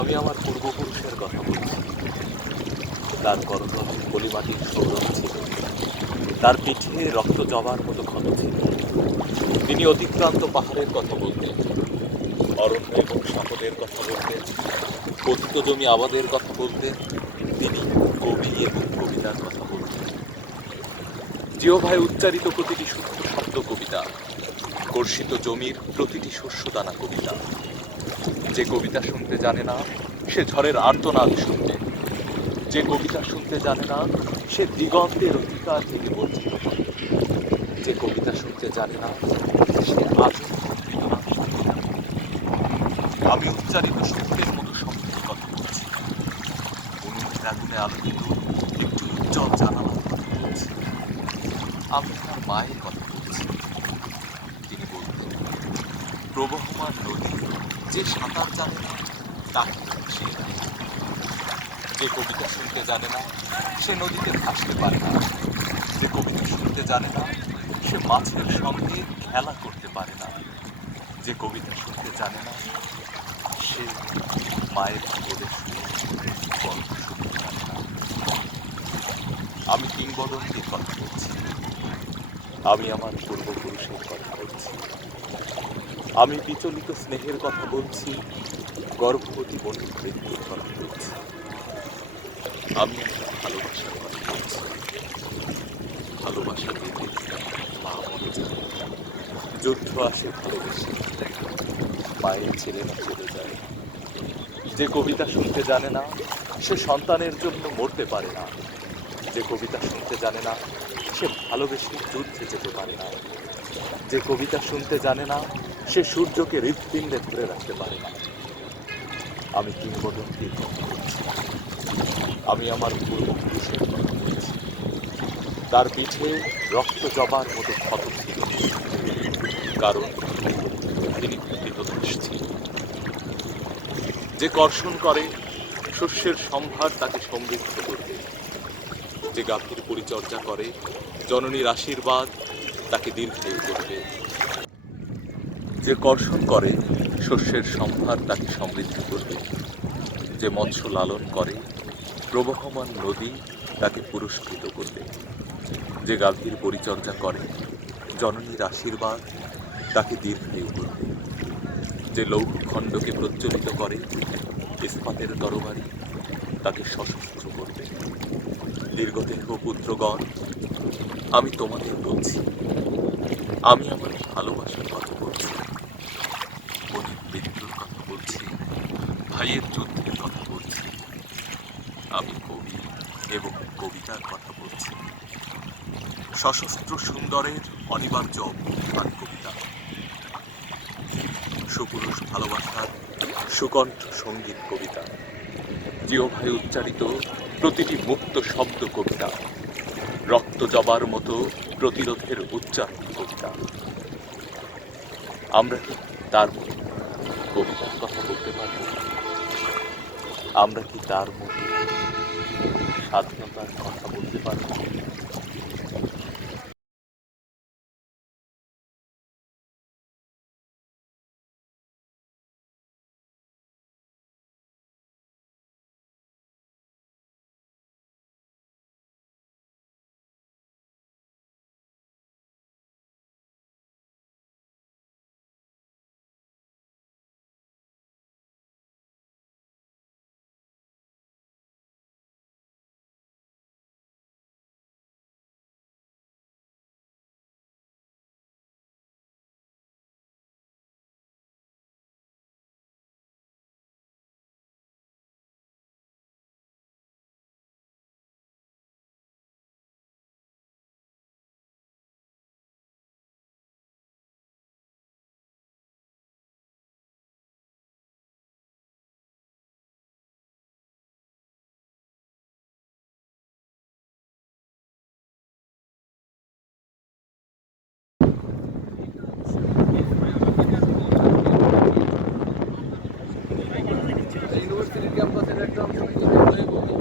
আমি আমার পূর্বপুরুষের কথা বলছি। তার করতলে পলিমাটির সৌরভ ছিল। তার পিঠে রক্ত জবার মতো ক্ষত ছিল। তিনি অতিক্রান্ত পাহাড়ের কথা বলতেন, অরণ্য এবং শপথের কথা বলতেন পতিত জমি আবাদের কথা বলতেন, তিনি কবি এবং কবিতার কথা বলতেন। জিও ভাই উচ্চারিত প্রতিটি সূক্ষ্ম শব্দ কবিতা, কর্ষিত জমির প্রতিটি শস্যদানা কবিতা। যে কবিতা শুনতে জানে না, সে ঝড়ের আর্তনাদ শুনবে। যে কবিতা শুনতে জানে না, সে দিগন্তের অধিকার থেকে বঞ্চিত যে কবিতা শুনতে জানে না, সে আমি উচ্চারিত সত্যের মতো শব্দের কথা বলছি। আগুনে আলোকিত একটু উজ্জ্বল জানালার কথা বলছি, আমি আমার মায়ের কথা বলছি। তিনি বলতেন প্রবহমান নদী যে সাঁতার জানে না তাকে সে যে কবিতা শুনতে জানে না, সে নদীতে ভাসতে পারে না। যে কবিতা শুনতে জানে না, সে মাছের সঙ্গে খেলা করতে পারে না। যে কবিতা শুনতে জানে না, সে মায়ের বিপদের শুনে গল্প শুনতে জানে না। আমি কিংবদন্তির কথা বলছি। আমি আমার পূর্বপুরুষের কথা বলছি। আমি বিচলিত স্নেহের কথা বলছি, গর্ভবতী বনের মৃত্যুর কথা বলছি আমি ভালোবাসার কথা বলছি। ভালোবাসা পেতে মা যুদ্ধ আসে ভালোবেসে। মায়ের ছেলেরা চলে যায়। যে কবিতা শুনতে জানে না, সে সন্তানের জন্য মরতে পারে না। যে কবিতা শুনতে জানে না, সে ভালোবেসে যুদ্ধে যেতে পারে না। যে কবিতা শুনতে জানে না সে সূর্যকে হৃৎপিণ্ডে ধরে রাখতে পারে না। আমি কিংবদন্তির কথা বলছি। আমি আমার পূর্বপুরুষের কথা বলছি। তার পিঠে রক্ত জবার মতো ক্ষত ছিল কারণ তিনি কৃতদাস ছিলেন যে কর্ষণ করে, শস্যের সম্ভার তাকে সমৃদ্ধ করবে। যে গাভীর পরিচর্যা করে, জননীর আশীর্বাদ তাকে দীর্ঘায়ু করবে। যে কর্ষণ করে, শস্যের সম্ভার তাকে সমৃদ্ধ করবে। যে মৎস্য লালন করে, প্রবহমান নদী তাকে পুরস্কৃত করবে। যে গাভীর পরিচর্যা করে, জননীর আশীর্বাদ তাকে দীর্ঘায়ু করবে। যে লৌহখণ্ডকে প্রজ্বলিত করে, ইস্পাতের তরবারি তাকে সশস্ত্র করবে। দীর্ঘদেহ পুত্রগণ, আমি তোমাদের বলছি, আমি আমার ভালোবাসার কথা বলছি বোনের মৃত্যুর কথা বলছি ভাইয়ের যুদ্ধের কথা বলছি। আমি কবি এবং কবিতার কথা বলছি। সশস্ত্র সুন্দরের অনিবার্য অভ্যুত্থান কবিতা। সুপুরুষ ভালোবাসার সুকণ্ঠ সংগীত কবিতা। জিও ভাই উচ্চারিত প্রতিটি মুক্ত শব্দ কবিতা। রক্ত জবার মতো প্রতিরোধের উচ্চারণ কবিতা। আমরা তার কবিতার কথা বলতে পারি? আমরা কি তার মতো স্বাধীনতার কথা বলতে পারি? সম্পর্কে বলে